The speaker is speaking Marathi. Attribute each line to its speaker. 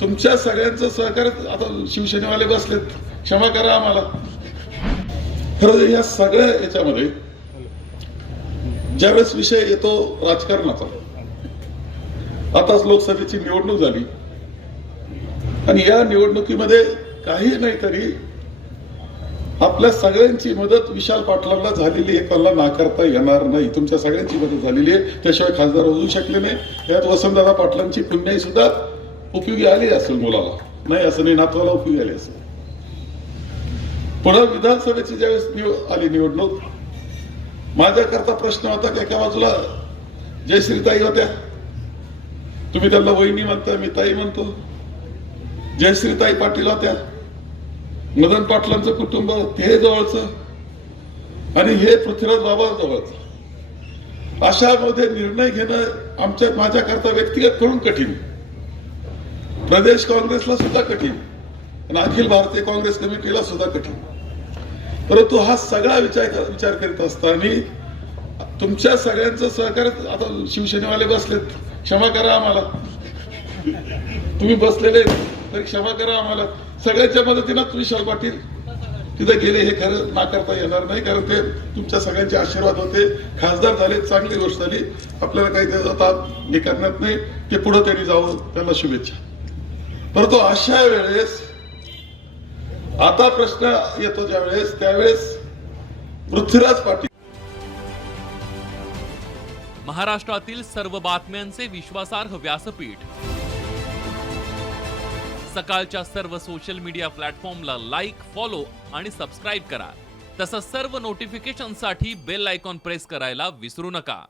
Speaker 1: तुमच्या सगळ्यांचं सहकार्य आता शिवसेनेवाले बसलेत. क्षमा करा आम्हाला. खरं तर या सगळ्या याच्यामध्ये ज्यावेळेस विषय येतो राजकारणाचा आताच लोकसभेची निवडणूक झाली. आणि या निवडणुकीमध्ये काही नाही तरी आपल्या सगळ्यांची मदत विशाल पाटलांना झालेली आहे. कोणाला नाकारता येणार नाही. तुमच्या सगळ्यांची मदत झालेली आहे. त्याशिवाय खासदार होऊ शकले नाही. यात वसंतदादा पाटलांची पुण्याई सुद्धा उपयोगी आली असेल मुलाला. नाही असं नाही नातवाला उपयोगी आली असेल. पुन्हा विधानसभेची ज्यावेळेस निव- आली निवडणूक माझ्याकरता प्रश्न होता की एका बाजूला जयश्रीताई होत्या. तुम्ही त्यांना वहिनी म्हणता मी ताई म्हणतो. जयश्रीताई पाटील होत्या. मदन पाटलांचं कुटुंब ते जवळचं. आणि हे पृथ्वीराज बाबा जवळचं. अशामध्ये निर्णय घेणं आमच्या माझ्याकरता व्यक्तिगत करून कठीण. प्रदेश काँग्रेसला सुद्धा कठीण. आणि अखिल भारतीय काँग्रेस कमिटीला सुद्धा कठीण. परंतु हा सगळा विचार विचार करीत असताना तुमच्या सगळ्यांचं सहकार्य आता शिवसेनेवाले बसलेत. क्षमा करा आम्हाला. तुम्ही बसलेले तरी क्षमा करा आम्हाला. सगळ्यांच्या मदतीनं विशाल पाटील तिथे गेले हे खरं नाकारता येणार नाही. कारण ते तुमच्या सगळ्यांचे आशीर्वाद होते. खासदार झाले चांगली गोष्ट झाली. आपल्याला काही आता हे करण्यात नाही. ते पुढे त्यांनी जावं. त्यांना शुभेच्छा. परंतु अशा वेळेस आता प्रश्न येतो ज्या वेळेस त्यावेळेस पृथ्वीराज पाटील
Speaker 2: महाराष्ट्रातील सर्व बातम्यांचे विश्वासार्ह व्यासपीठ. सकाळच्या सर्व सोशल मीडिया प्लॅटफॉर्मला लाईक फॉलो आणि सबस्क्राईब करा. तसंच सर्व नोटिफिकेशनसाठी बेल आयकॉन प्रेस करायला विसरू नका.